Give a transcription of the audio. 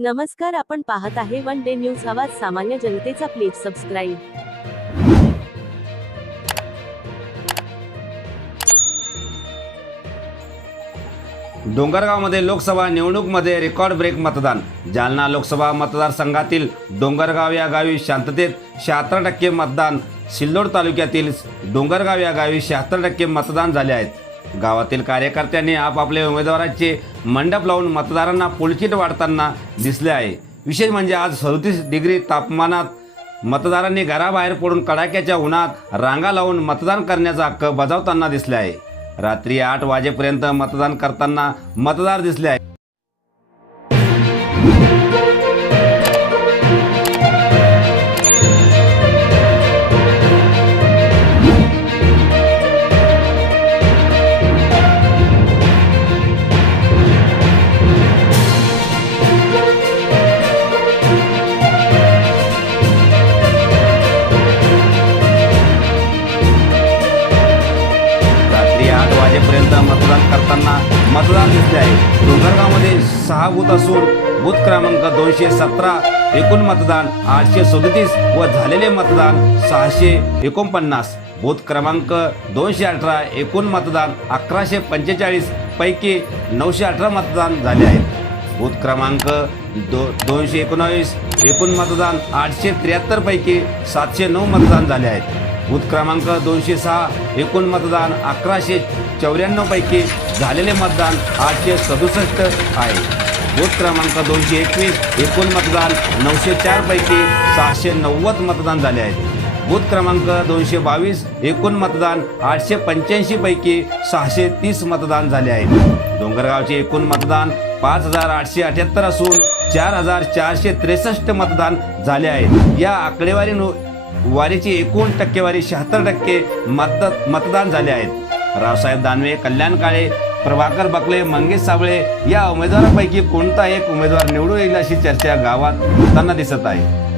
नमस्कार आपण पाहत आहे वन डे न्यूज आवाज सामान्य जनतेचा प्लीज सबस्क्राईब डोंगरगावमध्ये लोकसभा निवडणूकमध्ये रेकॉर्ड ब्रेक मतदान. जालना लोकसभा मतदारसंघातील डोंगरगाव या गावी शांततेत शहात्तर टक्के मतदान. सिल्लोड तालुक्यातील डोंगरगाव या गावी शहात्तर टक्के मतदान झाले आहेत. गावातील कार्यकर्त्यांनी आपापल्या उमेदवाराचे मंडप लावून मतदारांना पुलचिट वाढताना दिसले आहे. विशेष म्हणजे आज सदतीस डिग्री तापमानात मतदारांनी घराबाहेर पडून कडाक्याच्या उन्हात रांगा लावून मतदान करण्याचा हक्क बजावताना दिसले आहे. रात्री आठ वाजेपर्यंत मतदान करताना मतदार दिसले आहे मतदान दिसले आहे. डोंगरगावमध्ये सहा बूथ असून बूथ क्रमांक दोनशे सतरा एकूण मतदान आठशे सदतीस व झालेले मतदान सहाशे एकोणपन्नास. बूथ क्रमांक दोनशे अठरा एकूण मतदान अकराशे पंचेचाळीस पैकी नऊशे अठरा मतदान झाले आहेत. बूथ क्रमांक दो दोनशे एकोणावीस एकूण मतदान आठशे त्र्याहत्तर पैकी सातशे नऊ मतदान झाले आहेत. बूथ क्रमांक दोनशे सहा एकूण मतदान अकराशे चौऱ्याण्णव पैकी झालेले मतदान आठशे सदुसष्ट आहे. बूथ क्रमांक दोनशे एकवीस एकूण मतदान नऊशे चार पैकी सहाशे नव्वद मतदान झाले आहेत बूथ क्रमांक दोनशे बावीस एकूण मतदान आठशे पंच्याऐंशी पैकी सहाशे तीस मतदान झाले आहेत डोंगरगावचे एकूण मतदान पाच हजार आठशे अठ्याहत्तर असून चार हजार चारशे त्रेसष्ट मतदान झाले आहे. या आकडेवारी वारीची एकूण टक्केवारी शहात्तर टक्के मत मतदान झाले आहेत. रावसाहेब दानवे कल्याण काळे प्रभाकर बकले मंगेश साबळे या उमेदवारांपैकी कोणता एक उमेदवार निवडून येईल अशी चर्चा गावात होताना दिसत आहे.